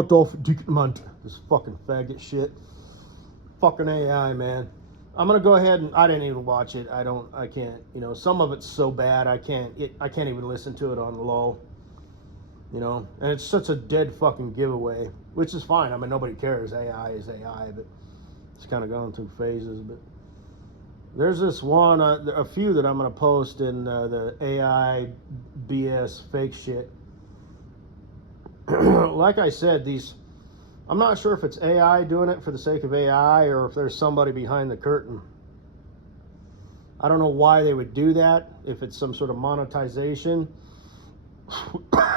Adolf Dickmann, this fucking faggot shit. Fucking AI, man. I'm gonna go ahead and I didn't even watch it. I can't. You know, some of it's so bad I can't even listen to it on low. You know, and it's such a dead fucking giveaway, which is fine. I mean, nobody cares. AI is AI, but it's kind of gone through phases. But there's this one, a few that I'm gonna post in the AI BS fake shit. Like I said, I'm not sure if it's AI doing it for the sake of AI or if there's somebody behind the curtain. I don't know why they would do that, if it's some sort of monetization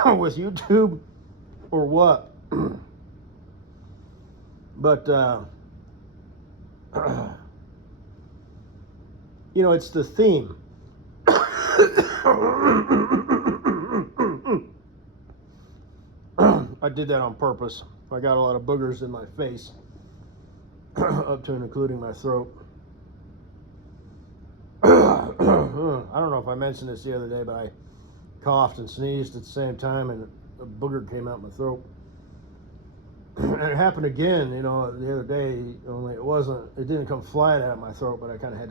with YouTube or what. But, you know, it's the theme. I did that on purpose. I got a lot of boogers in my face, up to and including my throat. I don't know if I mentioned this the other day, but I coughed and sneezed at the same time, and a booger came out my throat. And it happened again, you know, the other day, only it didn't come flying out of my throat, but I kind of had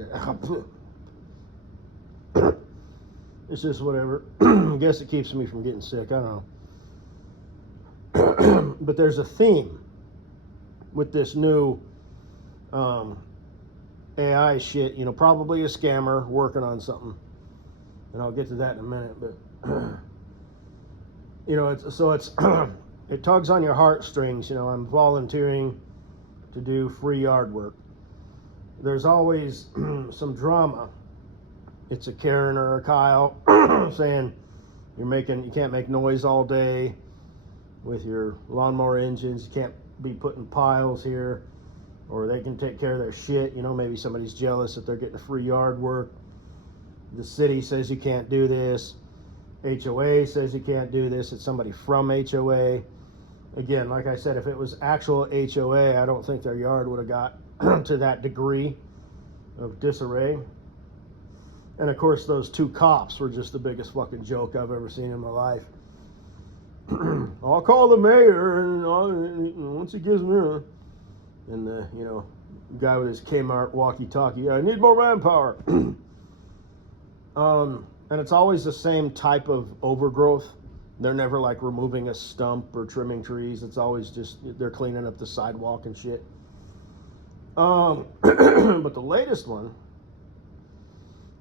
to. It's just whatever. I guess it keeps me from getting sick. I don't know. But there's a theme with this new AI shit, you know, probably a scammer working on something, and I'll get to that in a minute. But you know, it's it tugs on your heartstrings. You know, I'm volunteering to do free yard work. There's always some drama. It's a Karen or a Kyle saying you can't make noise all day with your lawnmower engines. You can't be putting piles here, or they can take care of their shit. You know, maybe somebody's jealous that they're getting free yard work. The city says you can't do this. HOA says you can't do this. It's somebody from HOA. Again, like I said, if it was actual HOA, I don't think their yard would have got to that degree of disarray. And of course, those two cops were just the biggest fucking joke I've ever seen in my life. I'll call the mayor, and once he gives me and the you know, guy with his Kmart walkie-talkie, I need more manpower. And it's always the same type of overgrowth. They're never like removing a stump or trimming trees. It's always just they're cleaning up the sidewalk and shit. But the latest one,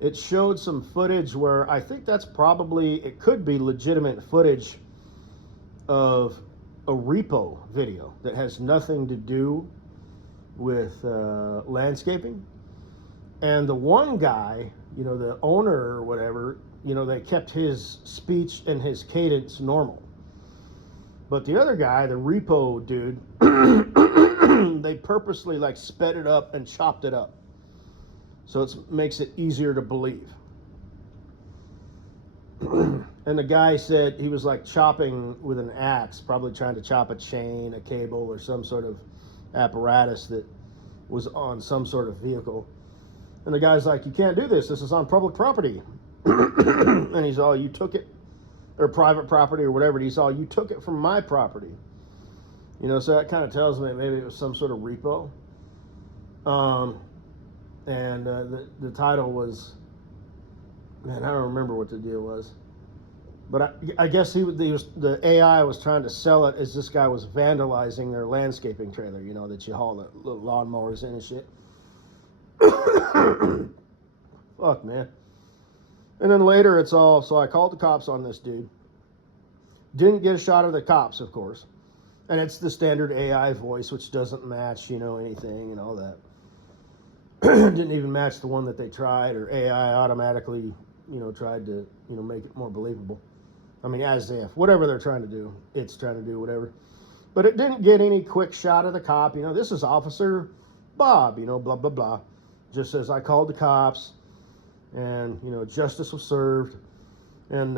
it showed some footage where I think it could be legitimate footage of a repo video that has nothing to do with landscaping. And the one guy, you know, the owner or whatever, you know, they kept his speech and his cadence normal. But the other guy, the repo dude, they purposely like sped it up and chopped it up. So it makes it easier to believe. And the guy said he was like chopping with an axe, probably trying to chop a chain, a cable, or some sort of apparatus that was on some sort of vehicle. And the guy's like, you can't do this. This is on public property. And he's all, you took it, or private property or whatever. And he's all, you took it from my property. You know, so that kind of tells me maybe it was some sort of repo. And the title was, man, I don't remember what the deal was. But I guess the AI was trying to sell it as this guy was vandalizing their landscaping trailer, you know, that you haul the little lawnmowers in and shit. Fuck, man. And then later so I called the cops on this dude. Didn't get a shot of the cops, of course. And it's the standard AI voice, which doesn't match, you know, anything and all that. Didn't even match the one that they tried, or AI automatically, you know, tried to, you know, make it more believable. I mean, as if, whatever they're trying to do, it's trying to do whatever. But it didn't get any quick shot of the cop. You know, this is Officer Bob, you know, blah, blah, blah. Just says, I called the cops, and, you know, justice was served. And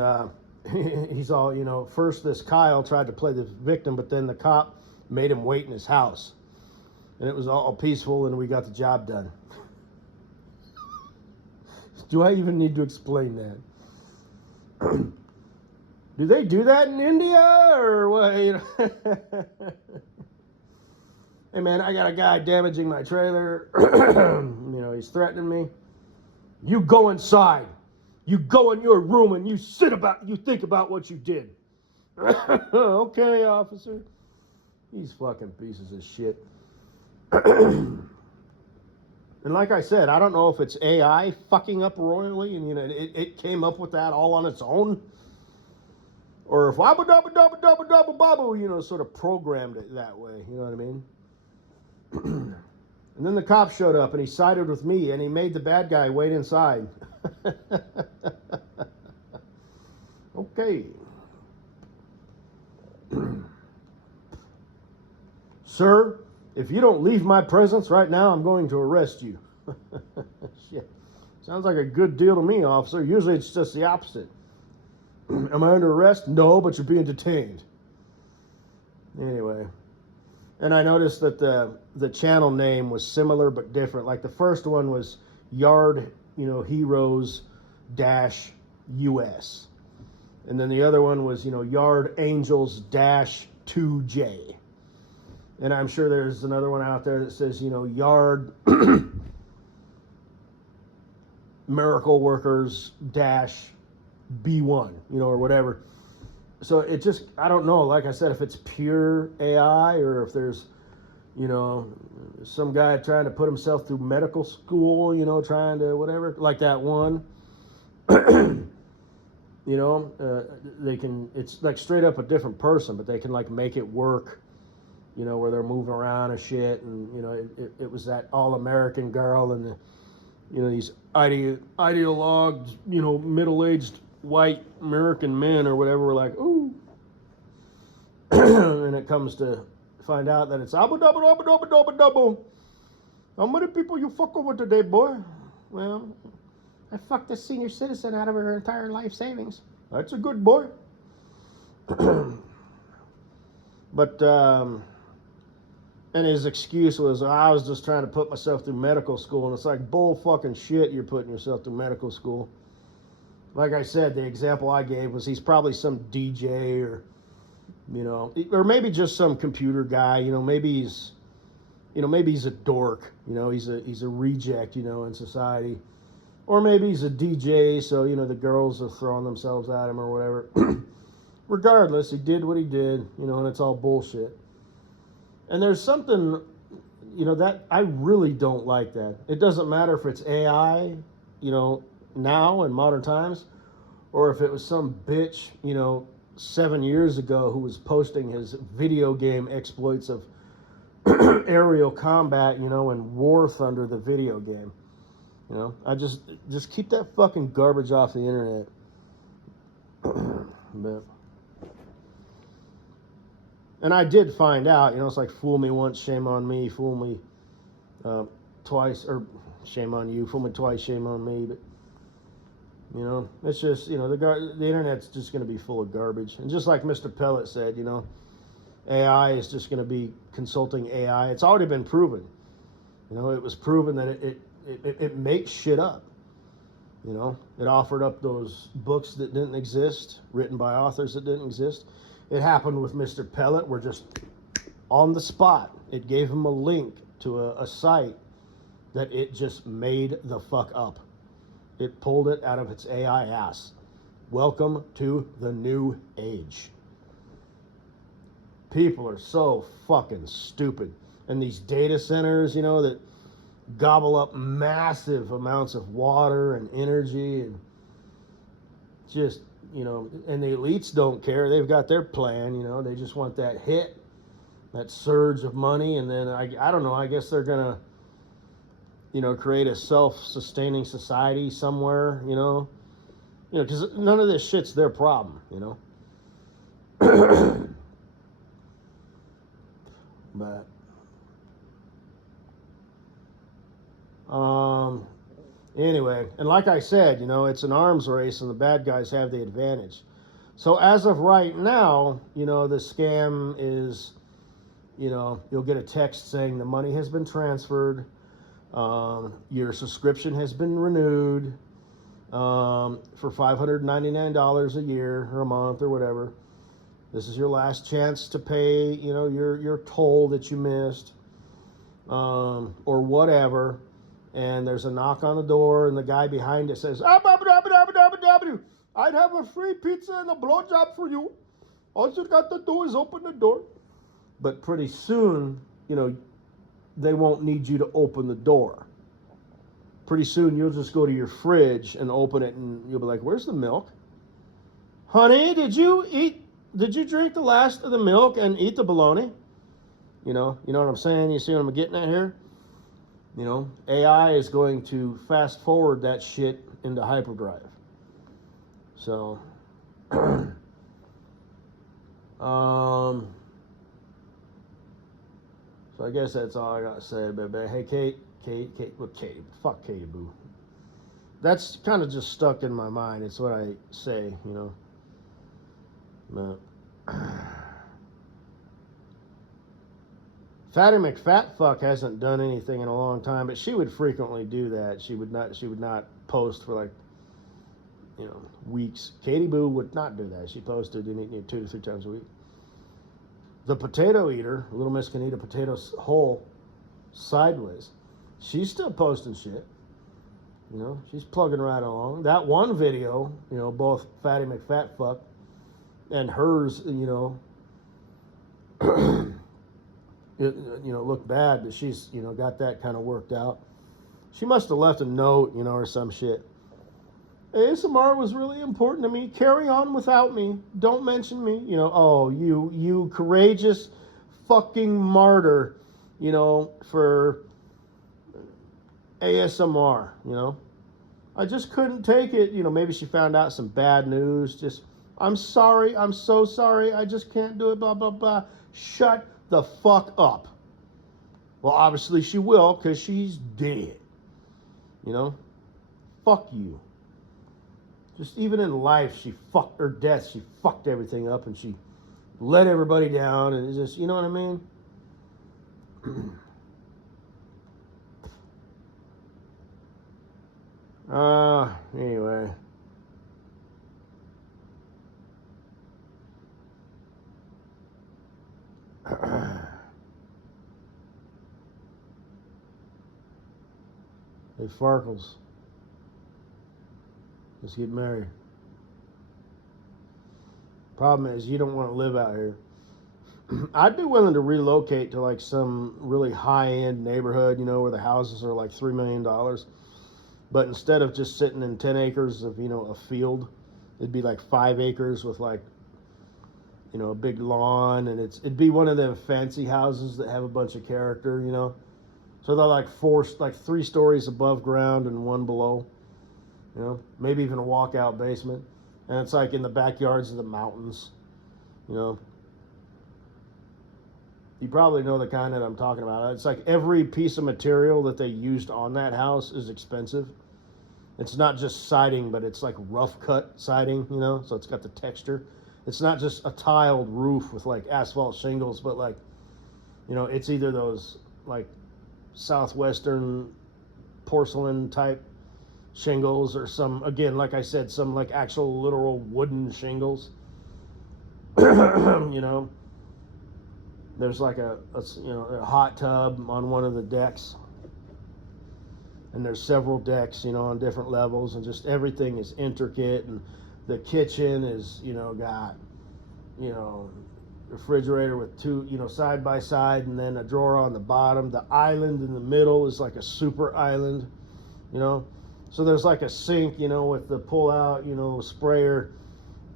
he's all, you know, first this Kyle tried to play the victim, but then the cop made him wait in his house. And it was all peaceful, and we got the job done. Do I even need to explain that? Do they do that in India, or what? You Hey man, I got a guy damaging my trailer. He's threatening me. You go inside. You go in your room and you think about what you did. Okay, officer. These fucking pieces of shit. And like I said, I don't know if it's AI fucking up royally and it came up with that all on its own. Or if wabba dabba dabba dabba dabba babu, sort of programmed it that way. You know what I mean? And then the cop showed up and he sided with me and he made the bad guy wait inside. Okay. Sir, if you don't leave my presence right now, I'm going to arrest you. Shit. Sounds like a good deal to me, officer. Usually it's just the opposite. Am I under arrest? No, but you're being detained. Anyway. And I noticed that the channel name was similar but different. Like the first one was Yard, Heroes -US. And then the other one was, Yard Angels -2J. And I'm sure there's another one out there that says, Yard Miracle Workers -B1, or whatever. So it just, I don't know, like I said, if it's pure AI or if there's, some guy trying to put himself through medical school, trying to whatever, like that one. They can, it's like straight up a different person, but they can like make it work, where they're moving around and shit. And, it was that all-American girl and these ideologued, middle-aged white American men or whatever were like, ooh. And it comes to find out that it's abu double double double double double. How many people you fuck over today, boy? Well, I fucked a senior citizen out of her entire life savings. That's a good boy. But and his excuse was, I was just trying to put myself through medical school. And it's like, bull fucking shit, you're putting yourself through medical school. Like I said, the example I gave was he's probably some DJ or, or maybe just some computer guy. Maybe he's a dork. He's a reject, in society. Or maybe he's a DJ, so, the girls are throwing themselves at him or whatever. Regardless, he did what he did, and it's all bullshit. And there's something, that I really don't like that. It doesn't matter if it's AI, now in modern times, or if it was some bitch, 7 years ago who was posting his video game exploits of aerial combat, and War Thunder, the video game. I just keep that fucking garbage off the internet. And I did find out, it's like fool me once, shame on me, fool me twice, or shame on you, fool me twice, shame on me. But it's just, the internet's just going to be full of garbage. And just like Mr. Pellet said, AI is just going to be consulting AI. It's already been proven. It was proven that it makes shit up. It offered up those books that didn't exist, written by authors that didn't exist. It happened with Mr. Pellet. We're just on the spot. It gave him a link to a site that it just made the fuck up. It pulled it out of its AI ass. Welcome to the new age. People are so fucking stupid. And these data centers, that gobble up massive amounts of water and energy and just, and the elites don't care. They've got their plan, they just want that hit, that surge of money. And then I don't know, I guess they're going to, create a self-sustaining society somewhere, because none of this shit's their problem, But, anyway, and like I said, it's an arms race and the bad guys have the advantage. So as of right now, the scam is, you'll get a text saying the money has been transferred. Your subscription has been renewed for $599 a year or a month or whatever. This is your last chance to pay, you know, your toll that you missed, or whatever. And there's a knock on the door, and the guy behind it says, "Ah, I'd have a free pizza and a blowjob for you. All you got to do is open the door." But pretty soon, you know, they won't need you to open the door. Pretty soon, you'll just go to your fridge and open it, and you'll be like, "Where's the milk? Honey, did you drink the last of the milk and eat the bologna?" You know what I'm saying? You see what I'm getting at here? You know, AI is going to fast forward that shit into hyperdrive. So, so I guess that's all I gotta say, baby. Hey, Kate, fuck Katie Boo. That's kind of just stuck in my mind. It's what I say, you know. But Fatty McFatfuck hasn't done anything in a long time, but she would frequently do that. She would not post for like, you know, weeks. Katie Boo would not do that. She posted 2 to 3 times a week. The potato eater, Little Miss can eat a potato whole sideways. She's still posting shit. You know, she's plugging right along. That one video, you know, both Fatty McFatfuck and hers, you know, look bad, but she's, you know, got that kind of worked out. She must have left a note, you know, or some shit. ASMR was really important to me. Carry on without me. Don't mention me. You know, oh, you courageous fucking martyr, you know, for ASMR, you know. I just couldn't take it. You know, maybe she found out some bad news. Just, "I'm sorry. I'm so sorry. I just can't do it, blah, blah, blah." Shut the fuck up. Well, obviously she will, because she's dead. You know? Fuck you. Just even in life, she fucked her death. She fucked everything up, and she let everybody down, and it's just, you know what I mean? Anyway. Hey, Farklez. Let's get married. Problem is, you don't want to live out here. I'd be willing to relocate to like some really high-end neighborhood, you know, where the houses are like $3 million. But instead of just sitting in 10 acres of, you know, a field, it'd be like 5 acres with like, you know, a big lawn, and it'd be one of them fancy houses that have a bunch of character, you know. So they're like 3 stories above ground and 1 below, you know, maybe even a walkout basement. And it's like in the backyards of the mountains, you know. You probably know the kind that I'm talking about. It's like every piece of material that they used on that house is expensive. It's not just siding, but it's like rough cut siding, you know, so it's got the texture. It's not just a tiled roof with like asphalt shingles, but like, you know, it's either those like southwestern porcelain type shingles or some, again, like I said, some like actual literal wooden shingles. You know, there's like a hot tub on one of the decks, and there's several decks, you know, on different levels, and just everything is intricate. And the kitchen is, you know, got, you know, refrigerator with 2, you know, side by side, and then a drawer on the bottom. The island in the middle is like a super island, you know. So there's like a sink, you know, with the pull out, you know, sprayer,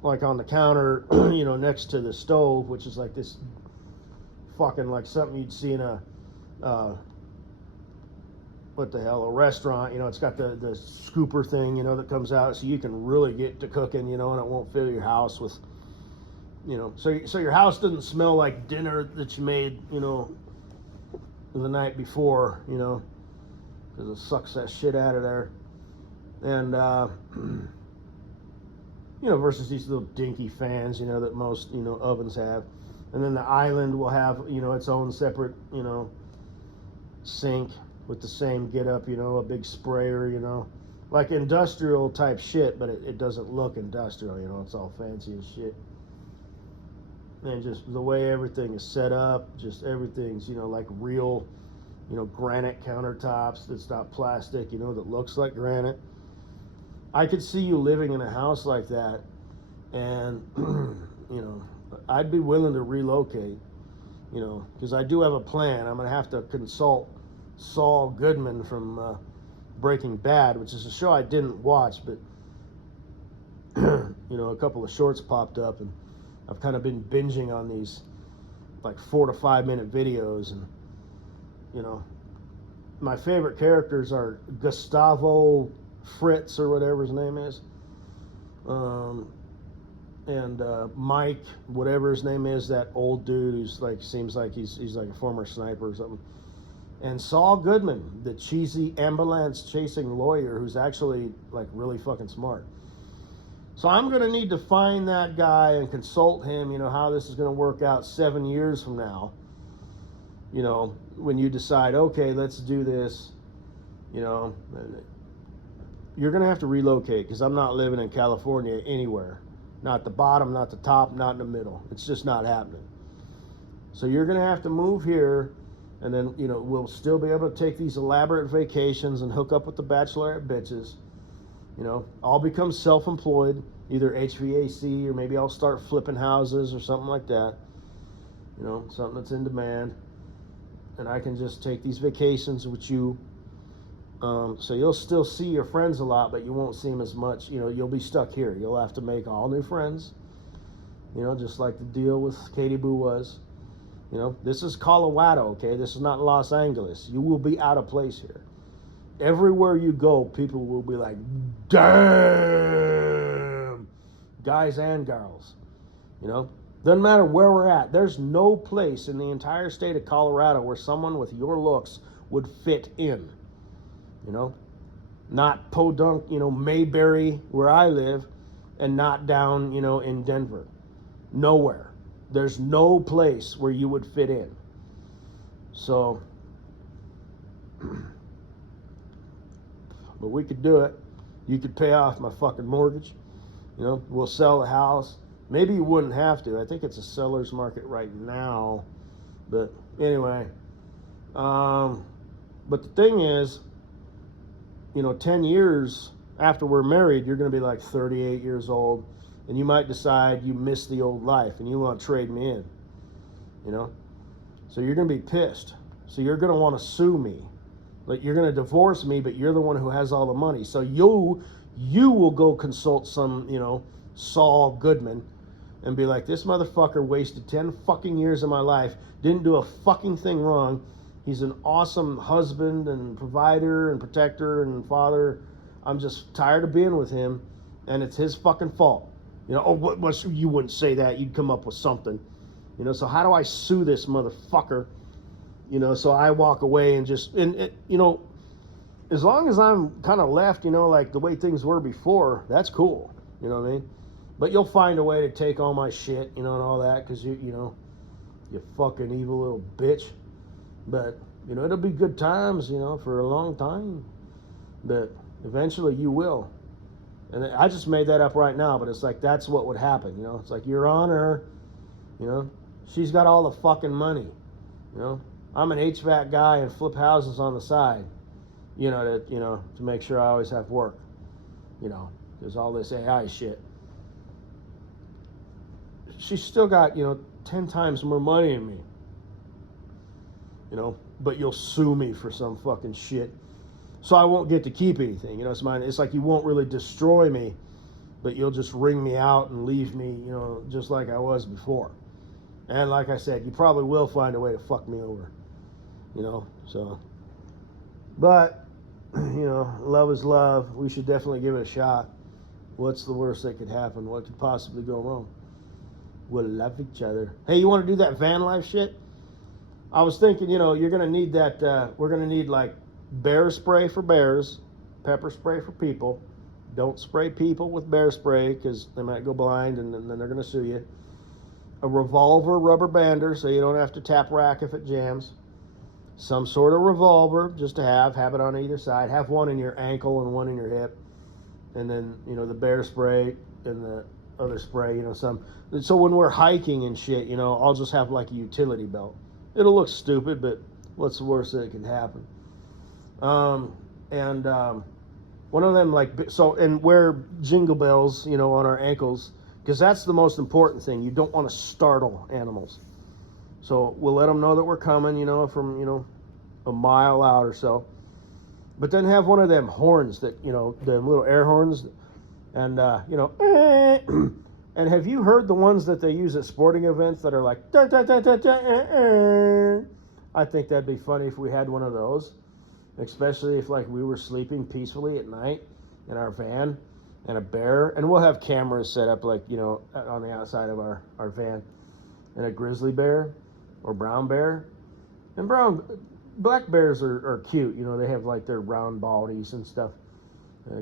like on the counter, you know, next to the stove, which is like this fucking like something you'd see in a what the hell, a restaurant. You know, it's got the scooper thing, you know, that comes out, so you can really get to cooking, you know, and it won't fill your house with, you know, so your house doesn't smell like dinner that you made, you know, the night before, you know, because it sucks that shit out of there. And you know, versus these little dinky fans, you know, that most, you know, ovens have. And then the island will have, you know, its own separate, you know, sink with the same get up, you know, a big sprayer, you know, like industrial type shit, but it doesn't look industrial, you know, it's all fancy as shit. and just the way everything is set up, just everything's, like real, granite countertops that's not plastic, that looks like granite. I could see you living in a house like that, and, I'd be willing to relocate, because I do have a plan. I'm going to have to consult Saul Goodman from Breaking Bad, which is a show I didn't watch, but, a couple of shorts popped up, and I've kind of been binging on these like 4 to 5 minute videos, and my favorite characters are Gustavo Fritz or whatever his name is, and Mike, whatever his name is, that old dude who's like seems like he's like a former sniper or something, and Saul Goodman, the cheesy ambulance chasing lawyer who's actually like really fucking smart. So I'm going to need to find that guy and consult him, how this is going to work out 7 years from now. When you decide, okay, let's do this, you're going to have to relocate, because I'm not living in California anywhere. Not the bottom, not the top, not in the middle. It's just not happening. So you're going to have to move here, and then, we'll still be able to take these elaborate vacations and hook up with the bachelorette bitches. I'll become self-employed, either HVAC, or maybe I'll start flipping houses or something like that. Something that's in demand. And I can just take these vacations with you. So you'll still see your friends a lot, but you won't see them as much. You'll be stuck here. You'll have to make all new friends. Just like the deal with Katie Boo was. This is Colorado, okay? This is not Los Angeles. You will be out of place here. Everywhere you go, people will be like, damn, guys and girls, doesn't matter where we're at. There's no place in the entire state of Colorado where someone with your looks would fit in, not Podunk, Mayberry, where I live, and not down, in Denver. Nowhere. There's no place where you would fit in. So, but we could do it. You could pay off my fucking mortgage. We'll sell the house. Maybe you wouldn't have to. I think it's a seller's market right now. But anyway. But the thing is, 10 years after we're married, you're going to be like 38 years old. And you might decide you miss the old life and you want to trade me in. So you're going to be pissed. So you're going to want to sue me. Like, you're going to divorce me, but you're the one who has all the money. So you will go consult some, Saul Goodman and be like, this motherfucker wasted 10 fucking years of my life, didn't do a fucking thing wrong. He's an awesome husband and provider and protector and father. I'm just tired of being with him, and it's his fucking fault. What you wouldn't say that. You'd come up with something. So how do I sue this motherfucker? So I walk away and just, as long as I'm kind of left, like the way things were before, that's cool. You know what I mean? But you'll find a way to take all my shit, and all that, because you fucking evil little bitch. But, it'll be good times, for a long time. But eventually you will. And I just made that up right now, but it's like, that's what would happen, It's like, Your Honor, she's got all the fucking money, I'm an HVAC guy and flip houses on the side, to make sure I always have work. There's all this AI shit. She's still got, 10 times more money than me. But you'll sue me for some fucking shit. So I won't get to keep anything. It's mine. It's like you won't really destroy me, but you'll just wring me out and leave me, just like I was before. And like I said, you probably will find a way to fuck me over. So, but, love is love. We should definitely give it a shot. What's the worst that could happen? What could possibly go wrong? We'll love each other. Hey, you want to do that van life shit? I was thinking, you're going to need that, we're going to need like bear spray for bears, pepper spray for people. Don't spray people with bear spray because they might go blind and then they're going to sue you. A revolver rubber bander so you don't have to tap rack if it jams. Some sort of revolver just to have it on either side. Have one in your ankle and one in your hip. And then, the bear spray and other spray, you know, some. So when we're hiking and shit, you know, I'll just have like a utility belt. It'll look stupid, but what's the worst that could happen? And one of them, like, so, and wear jingle bells, you know, on our ankles, because that's the most important thing. You don't want to startle animals. So we'll let them know that we're coming, you know, from, you know, a mile out or so. But then have one of them horns that, you know, the little air horns, and, you know, and have you heard the ones that they use at sporting events that are like, da, da, da, da, da, I think that'd be funny if we had one of those, especially if, like, we were sleeping peacefully at night in our van and a bear, and we'll have cameras set up, like, you know, on the outside of our van, and a grizzly bear or brown bear. And black bears are cute, you know, they have like their round bodies and stuff.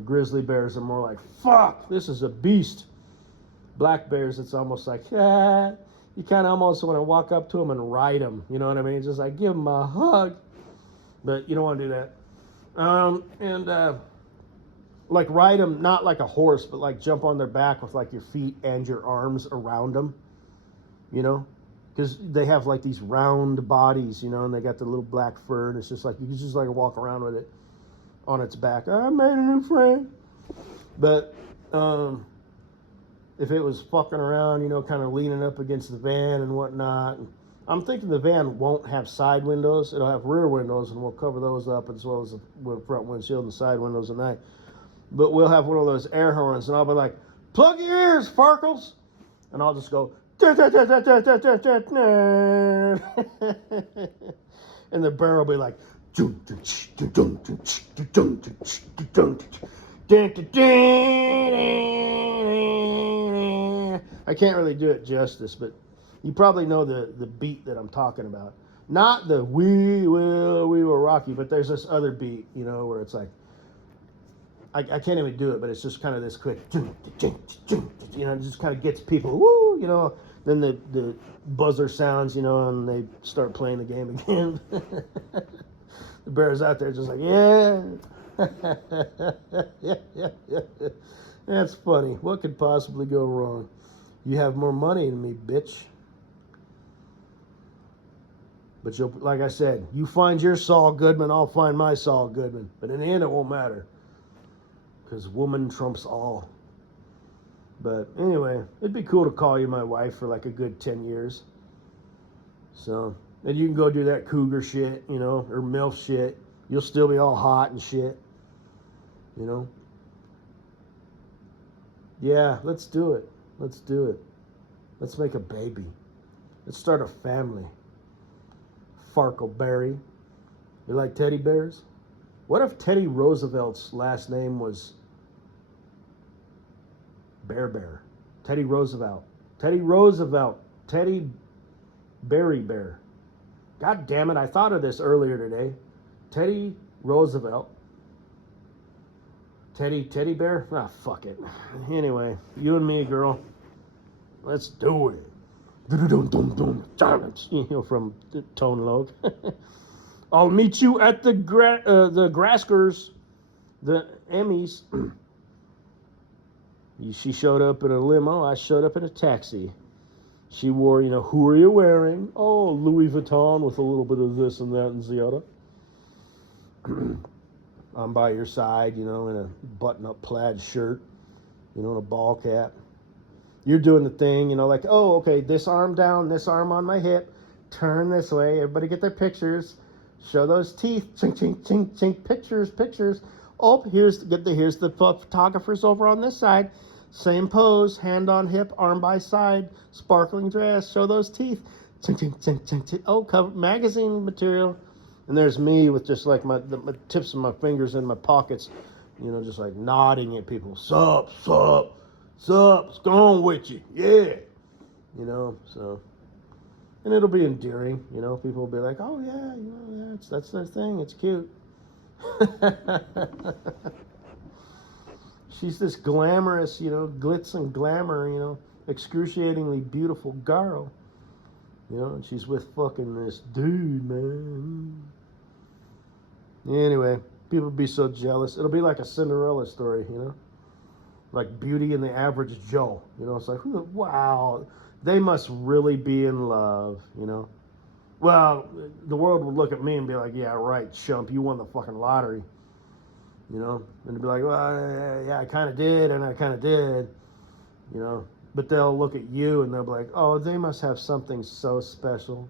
Grizzly bears are more like, fuck, this is a beast. Black bears, it's almost like, yeah, you kind of almost want to walk up to them and ride them, you know what I mean? Just like, give them a hug. But you don't want to do that. Like ride them, not like a horse, but like jump on their back with like your feet and your arms around them, you know? Because they have like these round bodies, you know, and they got the little black fur, and it's just like, you can just like walk around with it on its back. I made a new friend. But if it was fucking around, you know, kind of leaning up against the van and whatnot, I'm thinking the van won't have side windows. It'll have rear windows, and we'll cover those up as well as the front windshield and side windows at night. But we'll have one of those air horns, and I'll be like, plug your ears, Farkles. And I'll just go, and the bear will be like, I can't really do it justice, but you probably know the beat that I'm talking about. Not the we will rock you, but there's this other beat, you know, where it's like, I can't even do it, but it's just kind of this quick, you know, it just kind of gets people, woo, you know. Then the buzzer sounds, you know, and they start playing the game again. The bear's out there just like, yeah. Yeah. That's funny. What could possibly go wrong? You have more money than me, bitch. But you'll, like I said, you find your Saul Goodman, I'll find my Saul Goodman. But in the end, it won't matter. Because woman trumps all. But anyway, it'd be cool to call you my wife for like a good 10 years. So, and you can go do that cougar shit, you know, or MILF shit. You'll still be all hot and shit, you know. Yeah, let's do it. Let's do it. Let's make a baby. Let's start a family. Farkleberry. You like teddy bears? What if Teddy Roosevelt's last name was Bear? Teddy Roosevelt. Teddy Berry Bear. God damn it, I thought of this earlier today. Teddy Roosevelt. Teddy Bear? Ah, fuck it. Anyway, you and me, girl. Let's do it. You know, from Tone Loc. I'll meet you at the Graskers, the Emmys. She showed up in a limo. I showed up in a taxi. She wore, you know, who are you wearing? Oh, Louis Vuitton with a little bit of this and that and the other. I'm by your side, you know, in a button-up plaid shirt, you know, and a ball cap. You're doing the thing, you know, like, oh, okay, this arm down, this arm on my hip, turn this way. Everybody get their pictures. Show those teeth. Chink, chink, chink, chink. Pictures. Oh, here's the photographers over on this side. Same pose, hand on hip, arm by side, sparkling dress. Show those teeth. Chink, chink, chink, chink, chink. Oh, cover magazine material. And there's me with just like my tips of my fingers in my pockets, you know, just like nodding at people. Sup, what's going on with you? Yeah. You know, so. And it'll be endearing, you know. People will be like, oh, yeah, you know, that's their thing. It's cute. She's this glamorous, you know, glitz and glamour, you know, excruciatingly beautiful girl. You know, and she's with fucking this dude, man. Anyway, people be so jealous. It'll be like a Cinderella story, you know. like Beauty and the Average Joe. You know, it's like, wow, they must really be in love, you know. Well, the world would look at me and be like, yeah, right, chump, you won the fucking lottery, you know. And they'd be like, well, yeah, I kind of did, and I kind of did, you know. But they'll look at you and they'll be like, oh, they must have something so special.